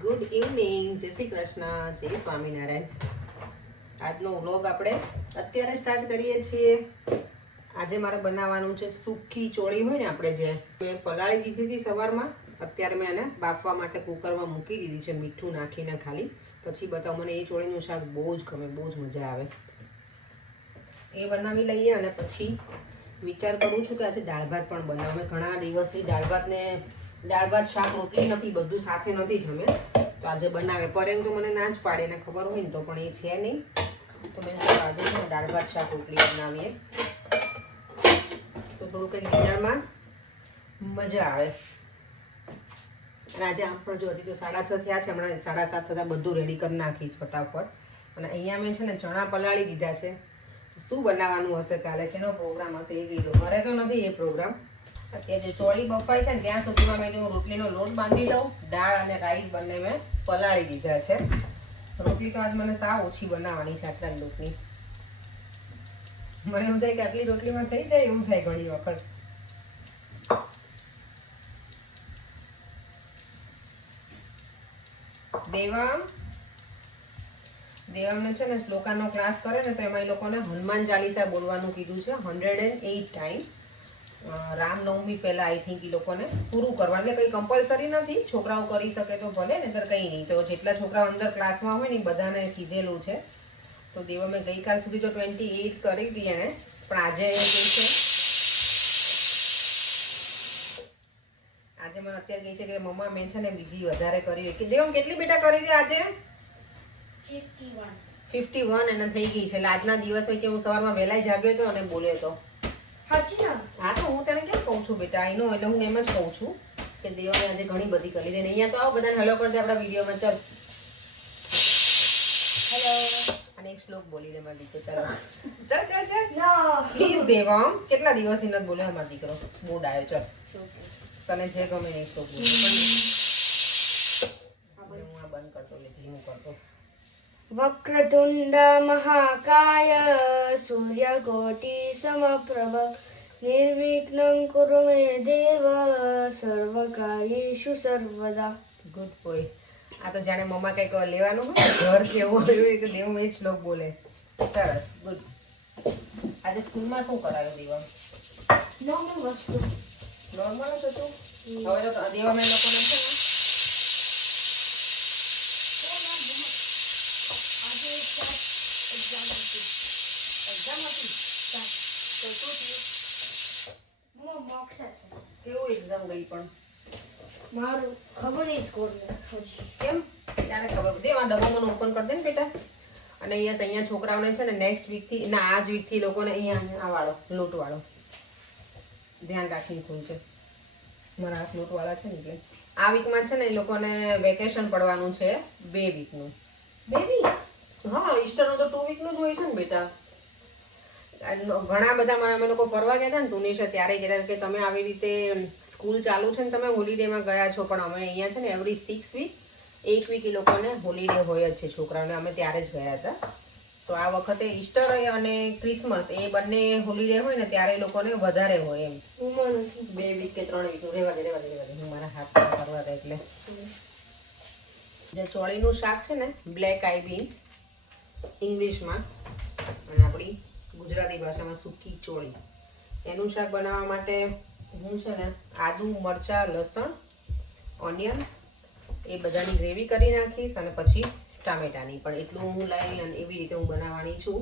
Good evening, જય શ્રી કૃષ્ણ, જય સ્વામિનારાયણ. આજનો વ્લોગ આપણે અત્યારે સ્ટાર્ટ કરીએ છીએ. આજે મારે બનાવવાનું છે સૂકી ચોળી હોય ને, આપણે જે મેં પલાળી દીધી હતી સવારમાં. અત્યારે મેં એને બાફવા માટે કુકરમાં મૂકી દીધી છે, મીઠું નાખીને ખાલી. પછી બતાવું, મને એ ચોળીનું શાક બહુ જ ગમે, બહુ જ મજા આવે. એ બનાવી લઈએ અને પછી વિચાર કરું છું કે આજે દાળ ભાત પણ બનાવું. મેં ઘણા દિવસથી દાળ ભાત શાક રોટલી નથી, બધું સાથે નથી જમે. તો આજે બનાવે પર એમ તો મને ના જ પાડે ને ખબર હોય ને તો, પણ એ છે નહીં. તો મેં આજે છે દાળ ભાત શાક રોટલી બનાવીએ તો થોડું કંઈક ડિનરમાં મજા આવે. અને આજે આમ પણ જો હજી તો 6:30 થયા છે, હમણાં 7:30 થતાં બધું રેડી કરી નાખીશ ફટાફટ. અને અહીંયા મેં છે ને ચણા પલાળી દીધા છે. શું બનાવવાનું હશે કાલે, શેનો પ્રોગ્રામ હશે એ કીધું. મારે તો નથી એ પ્રોગ્રામ. અત્યારે જે ચોળી બફાય છે ને ત્યાં સુધીમાં મેં જો રોટલીનો લોટ બાંધી લઉં. દાળ અને રાઈસ બંને મેં પલાળી દીધા છે. રોટલી તો આજ મને સાવ ઓછી બનાવવાની છે આટલા લોટની. મને એવું થાય કે આટલી રોટલીમાં થઈ જાય એવું થાય ઘણી વખત. દેવામને છે ને શ્લોકાનો ક્લાસ કરે ને તો એમાં એ લોકોને હનુમાન ચાલીસા બોલવાનું કીધું છે 108 ટાઈમ્સ. રામનવમી પહેલા આઈ થિંક એ લોકોને પૂરું કરવાનું. એટલે કંઈ કમ્પલસરી નથી, છોકરાઓ કરી શકે તો ભલે, ને તો કંઈ નહીં. તો જેટલા છોકરાઓ અંદર ક્લાસમાં હોય ને એ બધાને કીધેલું છે. તો દેવા મેં ગઈકાલ સુધી તો 28 કરી હતી એને, પણ આજે એ કહે છે, આજે મને અત્યારે કહે છે કે મમ્મા મેં છે ને બીજી વધારે કરી. કે દેવમ કેટલી બેટા કરી છે આજે? 51 એને થઈ ગઈ છે. એટલે આજના દિવસમાં કે હું સવારમાં વહેલા જાગ્યો હતો અને બોલ્યો હતો. હા તો હું તને કેમ કહું છું બેટા, આઈ નો. એટલે હું એમ જ કહું છું કે દેવાને આજે ઘણી બધી કરી દે. અહીંયા તો આવો બધાને હેલો કરી દે આપણા વિડીયોમાં. ચાલ હેલો, અને એક શ્લોક બોલી દે મારો દીકરો. ચાલો ચાલ ચાલ ચાલ પ્લીઝ દેવામ. કેટલા દિવસથી નથી બોલ્યો મારો દીકરો, મૂડ આવ્યો. ચાલ તને જે ગમે એ શ્લોક બોલ. હું આ બંધ કરતો, એટલે હું કરતો. વક્રતુંડ મહાકાય સૂર્યકોટિ સમપ્રભ નિર્વિઘ્नं કુરુ મે દેવ સર્વકાર્યેષુ સર્વદા. Good boy. આ તો જાણે મમ્મા કંઈક લેવાનું હોય ઘર કેવું હોય એવી રીતે દેવું એ જ શ્લોક બોલે. સરસ, ગુડ. આજે સ્કૂલમાં શું કરાયું દેવા? નોર્મલ વસ્તુ. નોર્મલ જ હતું. હવે તો દેવામાં લોકોને છે ને કેવું એક્ઝામ ગઈ? પણ મારું ખબર નહીં સ્કોર કેમ ત્યારે ખબર દેવા ડબ્બામાં ઓપન કરી દે ને બેટા. અને અહીંયા છોકરાઓને છે ને નેક્સ્ટ વીકથી ના આ જ વીકથી લોકોને અહીંયા આ વાળો લોટ વાળો ધ્યાન રાખીને ખુલ છે. મારા હાથ લોટ વાળા છે ને એટલે આ વીકમાં છે ને એ લોકોને વેકેશન પડવાનું છે 2 વીકનું. 2 વીક? હા, ઈસ્ટરનું તો 2 વીકનું જ હોય છે ને બેટા. ઘણા બધા અમે લોકો ફરવા ગયા હતા ને તુનિશા, ત્યારે કહેતા કે તમે આવી રીતે સ્કૂલ ચાલુ છે ને તમે હોલિડેમાં ગયા છો, પણ અમે અહીંયા છે ને એવરી 6 વીક 1 વીક એ લોકોને હોલિડે હોય જ છે છોકરાઓને. અમે ત્યારે જ ગયા હતા. તો આ વખતે ઈસ્ટર અને ક્રિસમસ એ બંને હોલિડે હોય ને ત્યારે એ લોકોને વધારે હોય એમ. 2 વીક કે 3 વીક. રેવા દે હું મારા હાથ કરવા દે. એટલે જે ચોળીનું શાક છે ને, બ્લેક આઈ બીન્સ ઇંગ્લિશમાં અને આપણી ગુજરાતી ભાષામાં સૂકી ચોળી, એનું શાક બનાવવા માટે હું છે ને આદુ, મરચાં, લસણ, ઓનિયન એ બધાની ગ્રેવી કરી નાખીશ. અને પછી ટામેટાની પણ એટલું હું લઈ અને એવી રીતે હું બનાવવાની છું.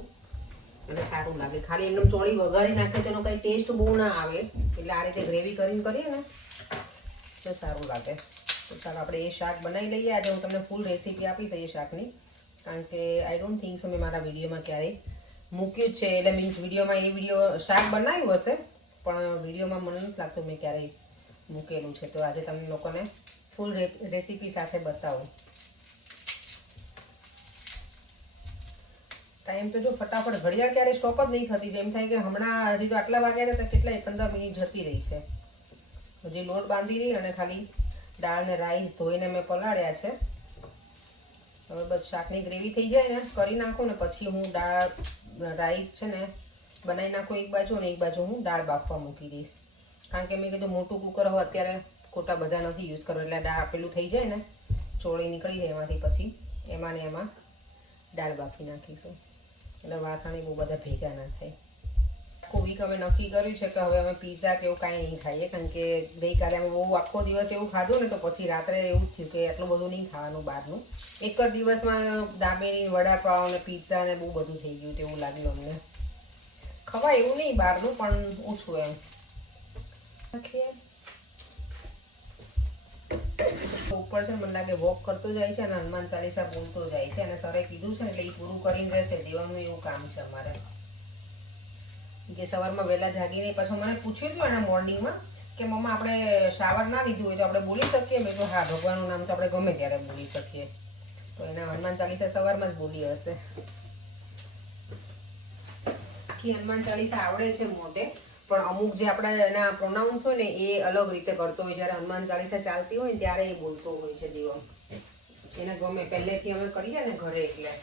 અને સારું લાગે. ખાલી એમને ચોળી વઘારી નાખે તો એનો કંઈ ટેસ્ટ બહુ ના આવે. એટલે આ રીતે ગ્રેવી કરીને કરીએ ને તો સારું લાગે. તો ચાલો આપણે એ શાક બનાવી લઈએ. આજે હું તમને ફૂલ રેસીપી આપીશ એ શાકની, કારણ કે આઈ ડોન્ટ થિંક સો મેં મારા વિડીયોમાં ક્યારેય મૂક્યું જ છે. એટલે મીન્સ વિડીયો શાક બનાવ્યું હશે, પણ વિડીયોમાં મને નથી લાગતું મેં ક્યારેય મૂકેલું છે. તો આજે તમને લોકોને ફૂલ રેસીપી સાથે બતાવું. ટાઈમ તો જો ફટાફટ ઘડિયાળ ક્યારે સ્ટોપ જ નહીં થતી. એમ થાય કે હમણાં હજી તો આટલા વાગ્યા હતા, કેટલા 15 મિનિટ જતી રહી છે. હજી લોટ બાંધી રહી અને ખાલી દાળ ને રાઈસ ધોઈને મેં પલાળ્યા છે. હવે બસ શાકની ગ્રેવી થઈ જાય ને કરી નાખું ને પછી હું દાળ રાઈસ છે ને બનાવી નાખું એક બાજુ, અને એક બાજુ હું દાળ બાફવા મૂકી દઈશ. કારણ કે મેં કીધું મોટું કુકર હવે અત્યારે ખોટા બધા નથી યુઝ કરો, એટલે દાળ આપેલું થઈ જાય ને ચોળી નીકળી જાય એમાંથી પછી એમાં ને એમાં દાળ બાફી નાખીશું એટલે વાસણ બહુ બધા ભેગા ના થાય. આખું વીક અમે નક્કી કર્યું છે કે હવે અમે પીઝા કે એવું કાંઈ નહીં ખાઈએ, કારણ કે ગઈકાલે અમે બહુ આખો દિવસ એવું ખાધું ને તો પછી રાત્રે એવું થયું કે એટલું બધું નહીં ખાવાનું બહારનું. એક જ દિવસમાં દાબેલી, વડાપાવ ને પીઝા ને બહુ બધું થઈ ગયું એવું લાગ્યું અમને. ખવાય એવું નહીં બહારનું, પણ ઓછું એમ. ઉપર છે મને લાગે વોક કરતો જાય છે અને હનુમાન ચાલીસા બોલતો જાય છે, અને સરે કીધું છે ને એટલે એ પૂરું કરીને રહેશે. દેવાનું એવું કામ છે અમારે કે સવારમાં વહેલા જાગીને પાછું મને પૂછ્યું હતું એના મોર્નિંગમાં કે મમ્મા આપણે શાવર ના લીધું હોય તો આપણે બોલી શકીએ? મેં કહ્યું હા, ભગવાનનું નામ તો આપણે ગમે ત્યારે બોલી શકીએ. તો એના હનુમાન ચાલીસા સવારમાં જ બોલી હશે. આખી હનુમાન ચાલીસા આવડે છે મોટે, પણ અમુક જે આપણા એના પ્રોનાઉન્સ હોય ને એ અલગ રીતે કરતો હોય. જ્યારે હનુમાન ચાલીસા ચાલતી હોય ને ત્યારે એ બોલતો હોય છે દેવમ. એને ગમે, પહેલેથી અમે કરીએ ને ઘરે એટલે.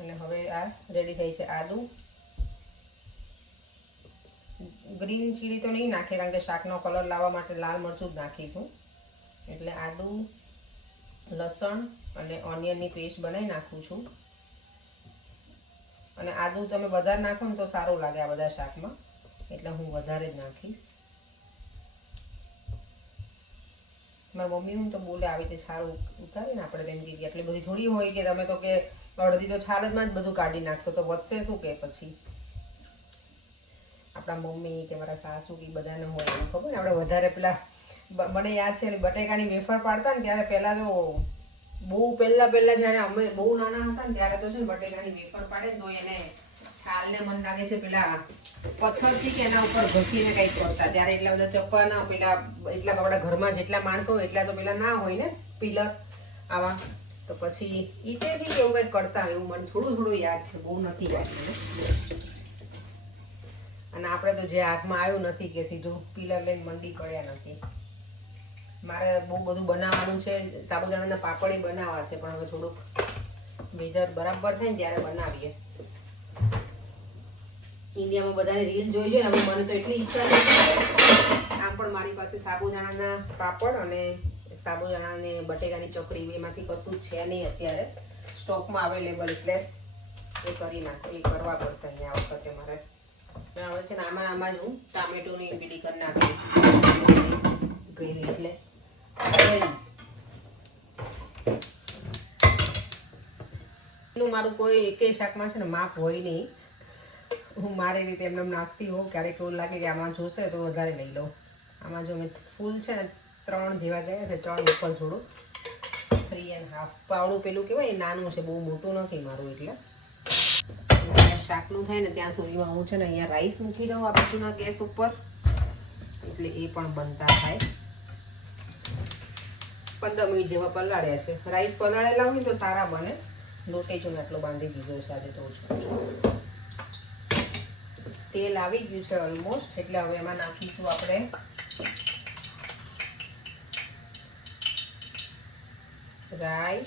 અને હવે આ રેડી થઈ છે. આદુ, ગ્રીન ચીલી તો નહીં નાખે કારણ કે શાકનો કલર લાવવા માટે લાલ મરચું જ નાખીશું. એટલે આદુ, લસણ અને ઓનિયનની પેસ્ટ બનાવી નાખું છું. અને આદુ તમે વધારે નાખો ને તો સારું લાગે આ બધા શાકમાં, એટલે હું વધારે જ નાખીશ. મારી મમ્મી હું તો બોલે આવી રીતે છાલ ઉતારીને આપણે તેમ કીધી એટલી બધી થોડી હોય કે તમે તો કે અડધી તો છાલમાં જ બધું કાઢી નાખશો તો વધશે શું કે પછી. આપણા મમ્મી કે મારા સાસુ કે બધાને હોય એમ ખબર ને. આપણે વધારે પેલા મને યાદ છે બટેકાની વેફર પાડતા ને ત્યારે પહેલાં જો બહુ પહેલાં જ્યારે અમે બહુ નાના હતા ને ત્યારે તો છે ને બટેકાની વેફર પાડે તો એને છાલને મને લાગે છે પેલા પથ્થરથી કે એના ઉપર ઘસીને કંઈક કરતા. ત્યારે એટલા બધા ચપ્પાના પેલા એટલા આપણા ઘરમાં જેટલા માણસો હોય એટલા તો પેલા ના હોય ને પિલર આવા, તો પછી ઈટેથી કેવું કંઈક કરતા એવું મને થોડું યાદ છે, બહુ નથી યાદ મને. અને આપણે તો જે હાથમાં આવ્યું નથી કે સીધું પિલર લઈને મંડી કર્યા નથી. મારે બહુ બધું બનાવવાનું છે. સાબુદાણાના પાપડી બનાવવા છે, પણ હવે થોડુંક વેધર બરાબર થાય ને ત્યારે બનાવીએ. ઇન્ડિયામાં બધાને રીલ જોઈ છે ને હવે મને તો એટલી ઈચ્છા છે. આમ પણ મારી પાસે સાબુદાણાના પાપડ અને સાબુદાણાને બટેકાની ચકડી એમાંથી કશું છે નહીં અત્યારે સ્ટોકમાં અવેલેબલ, એટલે એ કરી નાખો. એ કરવા પડશે અહીંયા આ વખતે મારે. હવે છે ને આમાં જ હું ટામેટોની પીડી કરી નાખીશ ગ્રેવી. એટલે મારું કોઈ એકે શાકમાં છે ને માપ હોય નહીં. હું મારી રીતે એમને નાખતી હોઉં. ક્યારેક એવું લાગે કે આમાં જોશે તો વધારે લઈ લઉં. આમાં જો મેં ફૂલ છે ને 3 જેવા ગયા છે, 3 ઉપર થોડું 3.5 પાવડું પેલું કહેવાય એ નાનું છે, બહુ મોટું નથી મારું. એટલે શાકનું થાય ને ત્યાં સુધીમાં હું છે ને અહીંયા રાઈસ મૂકી દઉં આ બાજુના ગેસ ઉપર, એટલે એ પણ બનતા થાય. 15 મિનિટ જેવા પલાળ્યા છે. રાઈસ પલાળેલા હોય તો સારા બને. લોટે જો મેં આટલો બાંધી દીધો છે આજે તો ઓછું. તેલ આવી ગયું છે ઓલમોસ્ટ, એટલે હવે એમાં નાખીશું આપણે રાઈ,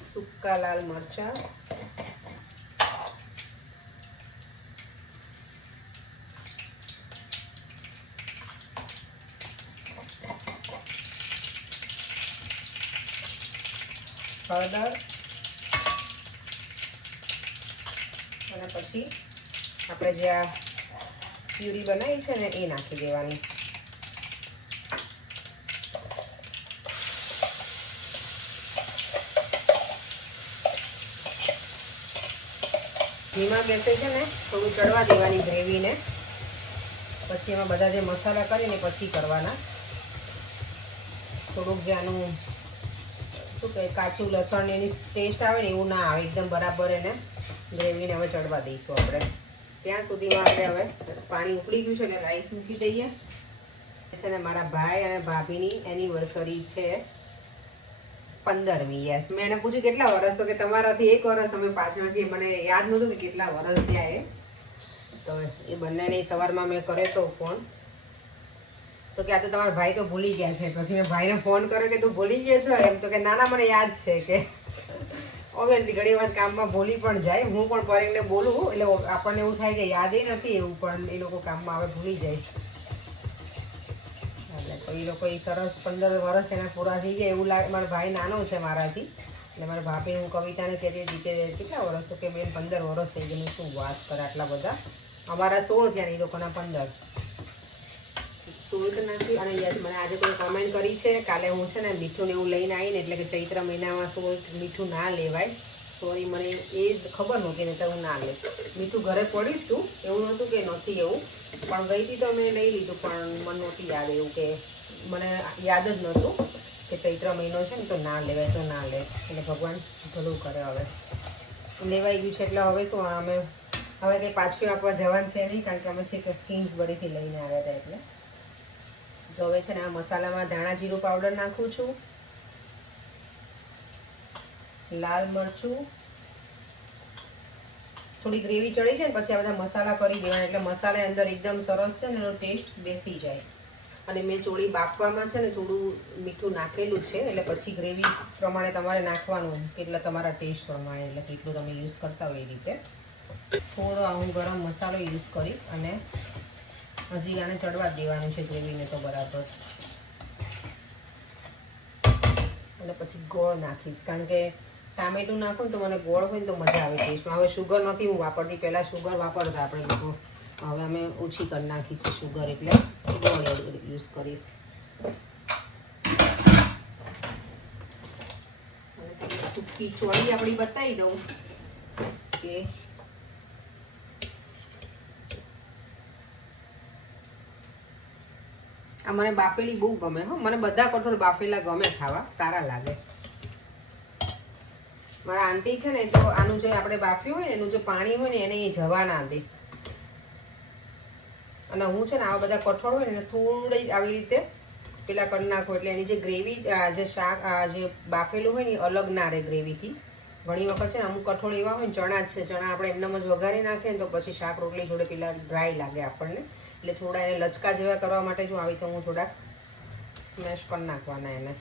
સૂકા લાલ મરચાં, હળદર, અને પછી આપણે જે આ પ્યુરી બનાવી છે ને એ નાખી દેવાની. ધીમા ગેસે છે ને થોડું ચડવા દેવાની ગ્રેવીને, પછી એમાં બધા જે મસાલા કરીને પછી કરવાના. થોડુંક જે આનું શું કહે કાચું લસણ એની ટેસ્ટ આવે ને એવું ના આવે, એકદમ બરાબર એને ગ્રેવીને હવે ચડવા દઈશું આપણે. ત્યાં સુધીમાં આપણે હવે પાણી ઉકળી ગયું છે એટલે રાઈસ મૂકી દઈએ. છે ને મારા ભાઈ અને ભાભીની એનિવર્સરી છે 15મી. યસ, મેં એને પૂછ્યું કેટલા વર્ષ તો કે તમારાથી 1 વર્ષ અમે પાછળ છીએ. મને યાદ નહોતું કે કેટલા વર્ષ થયા એ. તો એ બંનેને સવારમાં મેં કર્યો તો ફોન, તો કે આ તો તમારા ભાઈ તો ભૂલી ગયા છે. પછી મેં ભાઈને ફોન કર્યો કે તું ભૂલી ગયો છો એમ? તો કે ના ના મને યાદ છે કે ઓબ્વિયસલી ઘણી વાર કામમાં ભૂલી પણ જાય. હું પણ પરેશને બોલું એટલે આપણને એવું થાય કે યાદ નથી એવું, પણ એ લોકો કામમાં આવે ભૂલી જાય. એટલે તો એ લોકો એ સરસ 15 વર્ષ એના પૂરા થઈ ગયા એવું લાગે. મારો ભાઈ નાનો છે મારાથી, એટલે મારા ભાભી હું કવિતાને કહેતી હતી કે કેટલા વર્ષ? તો કે બેન 15 વર્ષ થઈ ગયું. શું વાત કરે આટલા બધા? અમારા 16 થયા ને એ લોકોના 15. સોલ્ટ નાખી. અને યસ, મને આજે કોઈ કમેન્ટ કરી છે કાલે હું છે ને મીઠું ને એવું લઈને આવીને, એટલે કે ચૈત્ર મહિનામાં સોલ્ટ મીઠું ના લેવાય. સોરી, મને એ જ ખબર નહોતી ને તો હું ના લે. મીઠું ઘરે પડ્યું જ હતું, એવું નહોતું કે નથી એવું, પણ ગઈ હતી તો મેં લઈ લીધું, પણ મને નહોતી યાદ એવું કે મને યાદ જ નહોતું કે ચૈત્ર મહિનો છે ને તો ના લેવાય, તો ના લે. એટલે ભગવાન ભલું કરે. હવે લેવાઈ ગયું છે એટલે હવે શું, અમે હવે કંઈ પાછું આપવા જવાનું છે નહીં, કારણ કે અમે છે કે કિંગ્સબરીથી લઈને આવ્યા હતા. એટલે તો હવે છે ને આ મસાલામાં ધાણા જીરું પાવડર નાખું છું, લાલ મરચું, થોડી ગ્રેવી ચડી જાય ને પછી આ બધા મસાલા કરી દેવાના, એટલે મસાલા અંદર એકદમ સરસ છે ને એનો ટેસ્ટ બેસી જાય. અને મેં ચોળી બાફવામાં છે ને થોડું મીઠું નાખેલું છે, એટલે પછી ગ્રેવી પ્રમાણે તમારે નાખવાનું, કેટલા તમારા ટેસ્ટ પ્રમાણે, એટલે કેટલું તમે યુઝ કરતા હોય એ રીતે. થોડો હું ગરમ મસાલો યુઝ કરી અને હજી આને ચડવા જ દેવાનું છે ગ્રેવીને તો બરાબર. અને પછી ગોળ નાખીશ, કારણ કે ટામેટું નાખું ને તો મને ગોળ હોય ને તો મજા આવે ટેસ્ટમાં. હવે શુગર નથી હું વાપરતી, પહેલાં શુગર વાપરતા આપણે લોકો, હવે અમે ઓછી કરી નાખી છે શુગર, એટલે ગોળ યુઝ કરીશ. અને સૂકી ચોળી આપણી બતાવી દઉં કે આ મને બાફેલી બહુ ગમે. હો, મને બધા કઠોળ બાફેલા ગમે ખાવા, સારા લાગે. મારા આંટી છે ને તો આનું જે આપણે બાફ્યું હોય ને એનું જે પાણી હોય ને એને એ જવા ના દે. અને હું છે ને આવા બધા કઠોળ હોય ને એને થોડી આવી રીતે પેલા કરી નાખું, એટલે એની જે ગ્રેવી, જે શાક જે બાફેલું હોય ને એ અલગ ના રહે ગ્રેવીથી. ઘણી વખત છે ને અમુક કઠોળ એવા હોય ને, ચણા જ છે, ચણા આપણે એમનેમ જ વઘારી નાખીએ ને તો પછી શાક રોટલી જોડે પેલા ડ્રાય લાગે આપણને. એટલે થોડા એને લચકા જેવા કરવા માટે જો આવી તો હું થોડાક સ્મેશ કરી નાખવાના એને.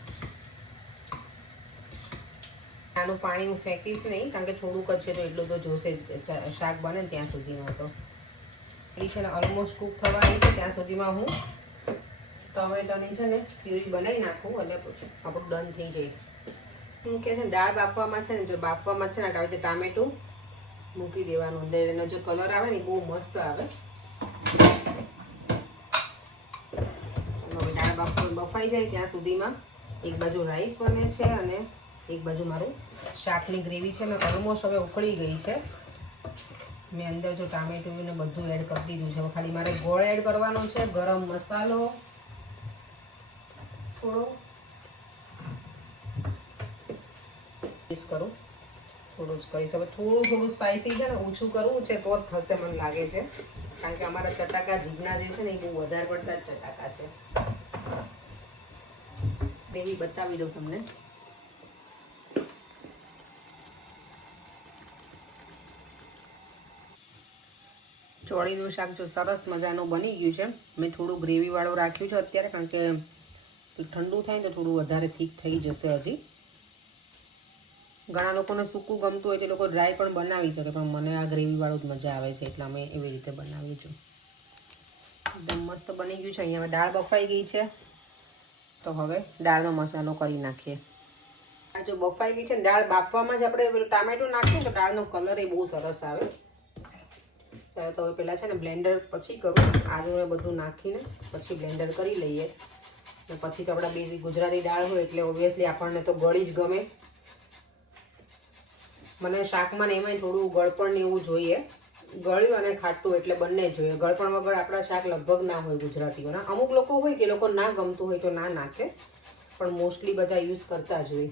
આનું પાણી હું ફેંકીશ નહીં, કારણ કે થોડુંક જ છે તો એટલું તો જોશે જ શાક બને ને ત્યાં સુધીમાં. તો એ છે ને ઓલમોસ્ટ કૂક થવાની છે, ત્યાં સુધીમાં હું ટમેટાની છે ને પ્યુરી બનાવી નાખું એટલે આપણું ડન થઈ જાય. હું કે છે દાળ બાફવામાં છે ને, જો બાફવામાં છે ને આવી રીતે ટામેટું મૂકી દેવાનું અંદર, એનો જે કલર આવે ને એ બહુ મસ્ત આવે. દાળ બફાઈ જાય ત્યાં સુધીમાં એક બાજુ રાઈસ બને છે અને એક બાજુ મારું શાકની ગ્રેવી છે ને ઓલમોસ્ટ હવે ઉકળી ગઈ છે. મેં અંદર જો ટામેટું ને બધું એડ કરી દીધું છે. હવે ખાલી મારે ગોળ એડ કરવાનો છે, ગરમ મસાલો થોડો યુઝ કરું, થોડું જ કરીશ. હવે થોડું સ્પાઇસી છે ને ઓછું કરવું છે તો જ થશે મને લાગે છે, કારણ કે અમારા ચટાકા જીગના જે છે ને એ બહુ વધારે પડતા જ ચટાકા છે. ગ્રેવી બતાવી દઉં તમને. ચોળીનું શાક જો સરસ મજાનું બની ગયું છે. મેં થોડું ગ્રેવીવાળું રાખ્યું છે અત્યારે, કારણ કે ઠંડુ થાય ને તો થોડું વધારે થીક થઈ જશે. હજી ઘણા લોકોને સૂકું ગમતું હોય તે લોકો ડ્રાય પણ બનાવી શકે, પણ મને આ ગ્રેવીવાળું જ મજા આવે છે એટલે અમે એવી રીતે બનાવ્યું છે. એકદમ મસ્ત બની ગયું છે. અહીંયા દાળ બફાઈ ગઈ છે, તો હવે દાળનો મસાલો કરી નાખીએ. દાળ જો બફાઈ ગઈ છે ને, દાળ બાફવામાં જ આપણે પેલું ટામેટું નાખીએ તો દાળનો કલર એ બહુ સરસ આવે. તો હવે પહેલાં છે ને બ્લેન્ડર પછી કરું, આદુને બધું નાખીને પછી બ્લેન્ડર કરી લઈએ. અને પછી તો આપણા બેઝિક ગુજરાતી દાળ હોય એટલે ઓબ્વિયસલી આપણને તો ગળી જ ગમે. મને શાકમાં ને એમાંય થોડું ગળપણ એવું જોઈએ, ગળ્યું અને ખાટું એટલે બંને જોઈએ. ગળપણ વગર આપણા શાક લગભગ ના હોય ગુજરાતીઓના. અમુક લોકો હોય કે લોકો ના ગમતું હોય તો ના નાખે, પણ મોસ્ટલી બધા યુઝ કરતા જ હોય.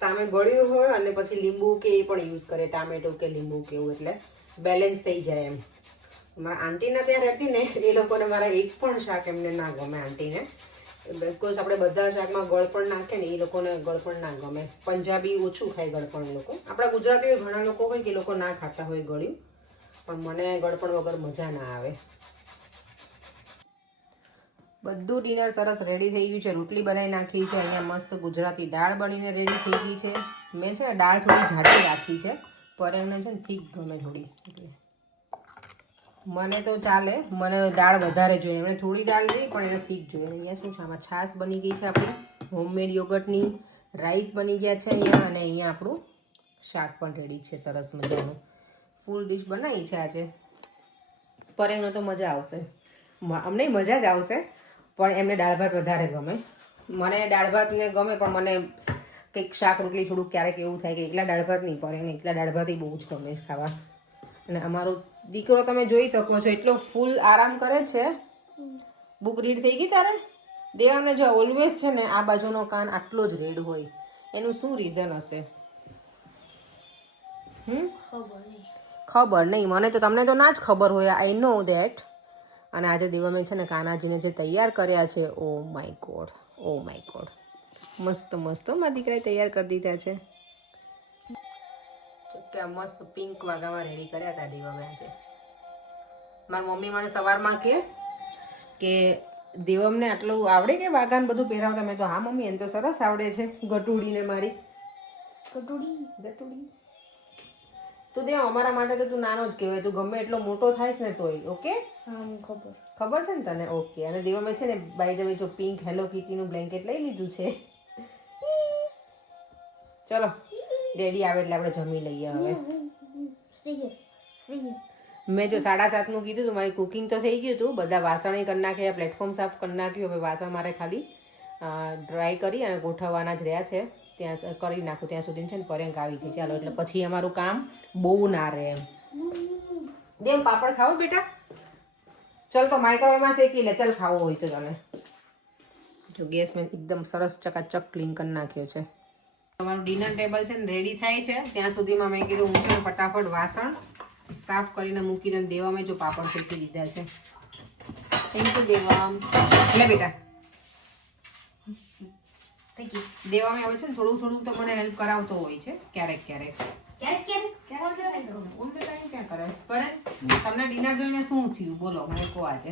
સામે ગળ્યું હોય અને પછી લીંબુ કે એ પણ યુઝ કરે, ટામેટું કે લીંબુ કે એવું, એટલે બેલેન્સ થઈ જાય એમ. મારા આંટીના ત્યાં રહેતી ને એ લોકોને મારા એક પણ શાક એમને ના ગમે આંટીને, બિકોઝ આપણે બધા શાકમાં ગળપણ નાખે ને એ લોકોને ગળપણ ના ગમે. પંજાબી ઓછું ખાય ગળપણ લોકો. આપણા ગુજરાતીઓ ઘણા લોકો હોય કે લોકો ના ખાતા હોય ગળ્યું, પણ મને ગળપણ વગર મજા ના આવે. બધું ડિનર સરસ રેડી થઈ ગયું છે. રોટલી બનાવી નાખી છે. અહીંયા મસ્ત ગુજરાતી દાળ બનીને રેડી થઈ ગઈ છે. મેં છે ને દાળ થોડી જાડી રાખી છે, પર એને છે ને થીક ગમે થોડી. મને તો ચાલે, મને દાળ વધારે જોઈએ. એમને થોડી દાળ જોઈએ પણ એને થીક જોઈએ. અહીંયા શું છે, આમાં છાશ બની ગઈ છે આપણી હોમમેડ યોગર્ટની, રાઈસ બની ગયા છે અહીંયા, અને અહીંયા આપણું શાક પણ રેડી છે સરસ મજાનું. ફૂલ ડીશ બનાવી છે આજે. પર એમને તો મજા આવશે, અમને મજા જ આવશે, પણ એમને દાળ ભાત વધારે ગમે. મને દાળ ભાત ને ગમે, પણ મને કંઈક શાક રોટલી થોડુંક ક્યારેક એવું થાય કે એકલા દાળ ભાત નહીં, પણ એને એકલા દાળ ભાત બહુ જ ગમે છે ખાવા. અને અમારો દીકરો તમે જોઈ શકો છો એટલો ફૂલ આરામ કરે છે. બુક રીડ થઈ ગઈ તારે? દેવાને જો ઓલવેઝ છે ને આ બાજુનો કાન આટલો જ રેડ હોય, એનું શું રીઝન હશે? ખબર નહીં મને તો, તમને તો ના જ ખબર હોય, આઈ નો દેટ. અને આજે દેવામે છે ને કાનાજીને જે તૈયાર કર્યા છે, oh my God, oh my God, મસ્ત મસ્ત મારા દીકરાએ તૈયાર કરી દીધા છે. ચૂક્યા મસ્ત પિંક વાગામાં રેડી કર્યા હતા દેવામે આજે. મારી મમ્મી મને સવારમાં કે દેવમને આટલું આવડે કે વાઘાને બધું પહેરાવતા? મેં તો હા મમ્મી, એને તો સરસ આવડે છે. ગટુડીને મારી ગટુડી તું દેવ અમારા માટે તો તું નાનો જ કહેવાય. તું ગમે એટલો મોટો થાયસ ને તોય. ઓકે, ખબર છે ને તને? ઓકે. અને દેવમે છે ને બાય ધ વે જો પિંક હેલો કીટીનું બ્લેન્કેટ લઈ લીધું છે. ચલો ડેડી આવે એટલે આપણે જમી લઈએ હવે. મેં જો 7:30 કીધું હતું, મારી કુકિંગ તો થઈ ગયું હતું, બધા વાસણ કરી નાખ્યા, પ્લેટફોર્મ સાફ કરી નાખ્યું. હવે વાસણ મારે ખાલી ડ્રાય કરી અને ગોઠવવાના જ રહ્યા છે. ત્યાં કરી નાખું ત્યાં સુધી છે ને પરેંક આવી જાય. ચાલો એટલે પછી અમારું કામ બહુ ના રહે એમ. દેવ પાપડ ખાવો બેટા? ચાલ તો માઇક્રોવેવમાં શેકી લે, ચાલ ખાવો હોય તો તને. જો ગેસ મેં એકદમ સરસ ચકાચક ક્લીન કરી નાખ્યો છે. તમારું ડિનર ટેબલ છે ને રેડી થાય છે ત્યાં સુધીમાં મેં કીધું હું છે ને ફટાફટ વાસણ સાફ કરીને મૂકી દઉં. દેવામાં જો પાપડ શેકી દીધા છે. થેન્ક યુ દેવામ. લે બેટા. દેવામાં આવે છે ને થોડું થોડું તો મને હેલ્પ કરાવતો હોય છે ક્યારેક ક્યારેક. તમને ડિનર જોઈને શું થયું બોલો, મને કહો આજે.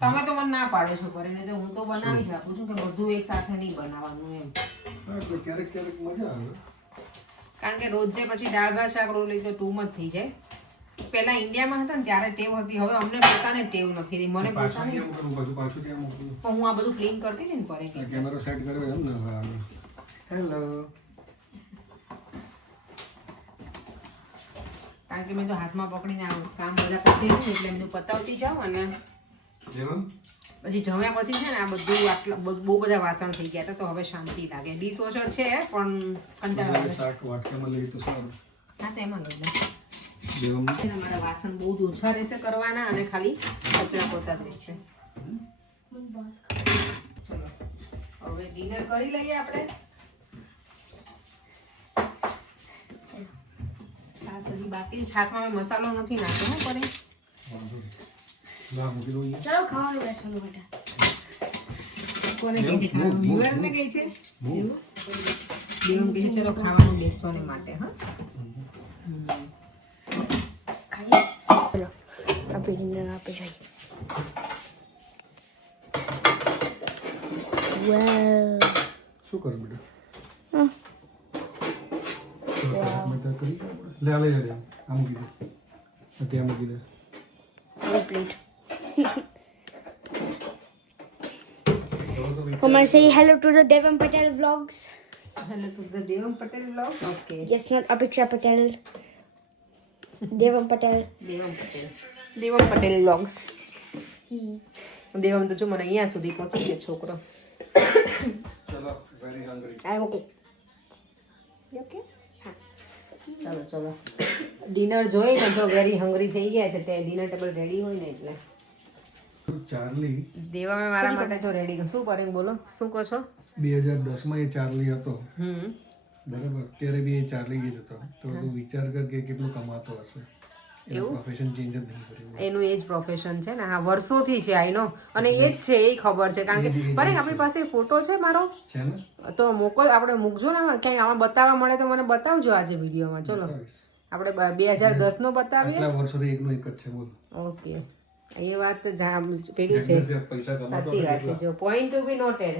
તમે તો મને ના પાડો છો પર એને તો હું તો બનાવી જ આપું છું કે બધું એક સાથે નહીં બનાવવાનું એમ. ક્યારેક ક્યારેક મજા આવે, કારણ કે રોજે પછી દાળ ભાત શાક રોટલી તો ટુ મચ થઈ જાય. પહેલા ઇન્ડિયામાં હતા ને ત્યારે ટેવ હતી, હવે અમને પોતાને ટેવ નથી રહી. મને પોતાને હું આ બધું ક્લીન કરતી હતી ને પર કેમેરો સેટ કર્યો એમ ને. હેલો. કારણ કે મેં તો હાથમાં પકડીને કામ બધા પતી ગયું એટલે એમનું પતાવતી જાઉં. અને પછી જમ્યા પછી છે ને આ બધું આટલા બહુ બધા વાસણ થઈ ગયા હતા તો હવે શાંતિ લાગે. ડીશ વોશર છે પણ કંટાળો આવે. શાક વાટકામાં લઈ તો સારું. હા તો એમાં લઈ લે. મારા વાસણ બહુ જ ઓછા રહેશે કરવાના અને ખાલી કચરા પોતા જ રહેશે. ચલો હવે ડિનર કરી લઈએ આપણે. છાશ હજી બાકી. છાશમાં મેં મસાલો નથી નાખ્યો હું કરે. ચલો ખાવાનું બેસવાનું બેટા. કોને કહે છે ખાવાનું? યુવરાજને કહે છે. દેવમ કહે છે ચલો ખાવાનું બેસવાને માટે. હા ખાઈએ. ચલો આપણે ડિનર આપે જઈએ. શું કર બેટા? મજા કરી લે લે લે આ મૂકી દે, ત્યાં મૂકી દે. Plate. Come on, say hello to the Devam Patel vlogs. Hello to the Devam Patel vlog. Okay. Yes, not Apiksha Patel. Devam Patel. Devam Patel. Devam Patel vlogs. Devam તો જો મને અહીંયા સુધી પહોંચી ગયો છોકરો. ચલો very hungry. I'm okay. Okay ચાલો ચલો ડિનર જોઈને જો વેરી હંગ્રી થઈ ગયા છે. ડિનર ટેબલ રેડી હોય ને એટલે. ચાર્લી દેવામે મારા માટે જો રેડી. શું પરેંગ બોલો, શું કહો છો? 2010 એ ચાર્લી હતો બરાબર, અત્યારે બી એ ચાર્લી જ હતો. તો તું વિચાર કર કે કેટલું કમાતો હશે. પ્રોફેશન ચેન્જ જ નહીં કર્યું. એનું એ જ પ્રોફેશન છે ને. હા વર્ષોથી છે આઈ નો. અને એ જ છે એ ખબર છે. કારણ કે પરેંગ આપણી પાસે ફોટો છે મારો છે ને, તો મોકલ, આપણે મૂકજો ને ક્યાંય આમાં બતાવવા મળે તો મને બતાવજો આજે વિડીયોમાં. ચલો આપણે 2010 નો બતાવીએ. આટલા વર્ષોથી એકનું એક જ છે બોલ. ઓકે, એ વાત તો પેલું છે, પૈસા કમાતો સાચી વાત છે. જો પોઈન્ટ ટુ બી નોટેડ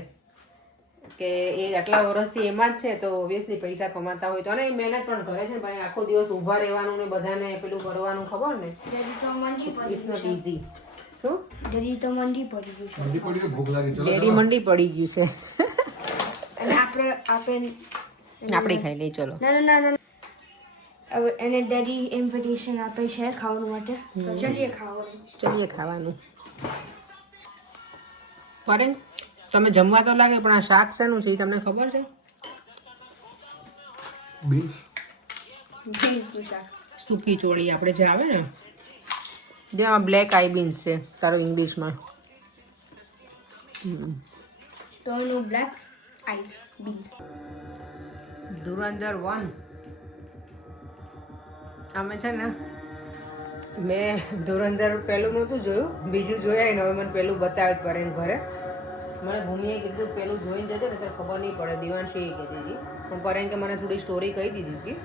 કે એ આટલા વર્ષથી એમાં જ છે, તો ઓબ્વિયસલી પૈસા કમાતા હોય તો, અને એ મહેનત પણ કરે છે ભાઈ, આખો દિવસ ઊભા રહેવાનું ને બધાને પેલું કરવાનું, ખબર ને, ઇટ્સ નોટ ઇઝી. શું ડેડી તો મંડી પડી ગયું છે. મંદી પડી કે ભૂખ લાગી? ચલો ડેડી મંડી પડી ગયું છે. અને આપણે આપણે ખાઈ લઈએ, ચલો. ના હવે એને ડેડી ઇન્વિટેશન આપે છે ખાવા માટે, તો ચલીએ ખાવાનું. પરેન, તમે જમવા તો લાગે, પણ આ શાક શેનું છે એ તમને ખબર છે? બીન્સ. બીન્સનું શાક. સૂકી ચોળી આપણે જે આવે ને, જે આમાં બ્લેક આઈ બીન્સ છે તારો ઇંગ્લિશમાં. તો એનું બ્લેક આઈસ બીન્સ. ધુરંધર 1 અમે છે ને, મેં ધુરંધર પહેલું નહોતું જોયું, બીજું જોયા ને હવે મને પહેલું બતાવ્યું પરેન ઘરે. મને ભૂમિએ કીધું પેલું જોઈને જજો ને તો ખબર નહીં પડે, દિવાંશી એ કીધી હતી, પણ પરેન કે મને થોડી સ્ટોરી કહી દીધી હતી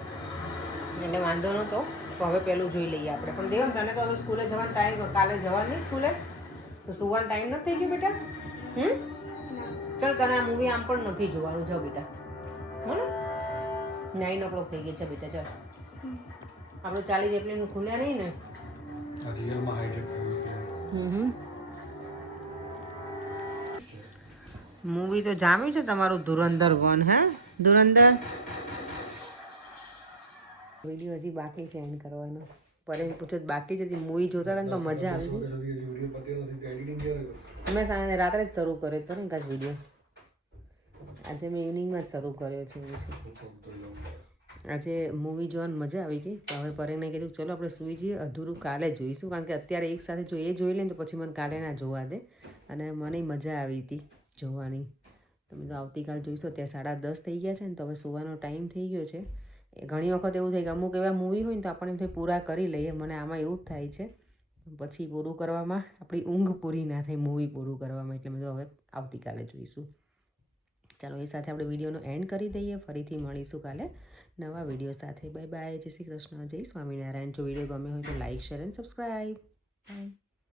એટલે વાંધો નહોતો. તો હવે પેલું જોઈ લઈએ આપણે. પણ દેવમ, તને તો હવે સ્કૂલે જવાનો ટાઈમ, કાલે જવાનું નહીં સ્કૂલે, તો સુવાનો ટાઈમ નથી થઈ ગયો બેટા? ચાલ, તને આ મૂવી આમ પણ નથી જોવાનું, જાઓ બેટા, હો ને? 9 o'clock થઈ ગઈ છે બેટા, ચાલ. આપણે 40 એપ્રિલ ખુલ્યા નહીં ને? રિયલમાં હાઈજેક થયું. મૂવી તો જામ્યું છે તમારું ધુરંધર 1. હે ધુરંધર? વિડીયો હજી બાકી છે એન્ડ કરવાનો. પરેન પૂછે બાકી જ, હજી મૂવી જોતા હતા ને તો મજા આવી. વિડીયો પત્યો નથી, એડિટિંગ ક્યારે કર્યું? મેં સાંજે રાત્રે જ શરૂ કર્યો હતો ને કાચ વિડીયો. આજે મેં ઇવનિંગમાં જ શરૂ કર્યો છે. એવું છે. આજે મૂવી જોવાની મજા આવી ગઈ. તો હવે પરેને કીધું ચલો આપણે સૂઈ જઈએ, અધૂરું કાલે જોઈશું, કારણ કે અત્યારે એક સાથે જો એ જોઈ લે ને તો પછી મને કાલે ના જોવા દે, અને મને મજા આવી હતી જોવાની. તમે તો આવતીકાલ જોઈશો. ત્યાં 10:30 થઈ ગયા છે ને, તો હવે સુવાનો ટાઈમ થઈ ગયો છે. ઘણી વખત એવું થાય કે અમુક એવા મૂવી હોય ને તો આપણે એમ થાય પૂરા કરી લઈએ, મને આમાં એવું જ થાય છે, પછી પૂરું કરવામાં આપણી ઊંઘ પૂરી ના થાય મૂવી પૂરું કરવામાં, એટલે મેં તો હવે આવતીકાલે જોઈશું. ચાલો, એ સાથે આપણે વિડીયોનો એન્ડ કરી દઈએ. ફરીથી મળીશું કાલે નવા વિડીયો સાથે. બાય બાય, જય શ્રી કૃષ્ણ, જય સ્વામિનારાયણ. જો વિડીયો ગમે હોય તો like, share and subscribe. By.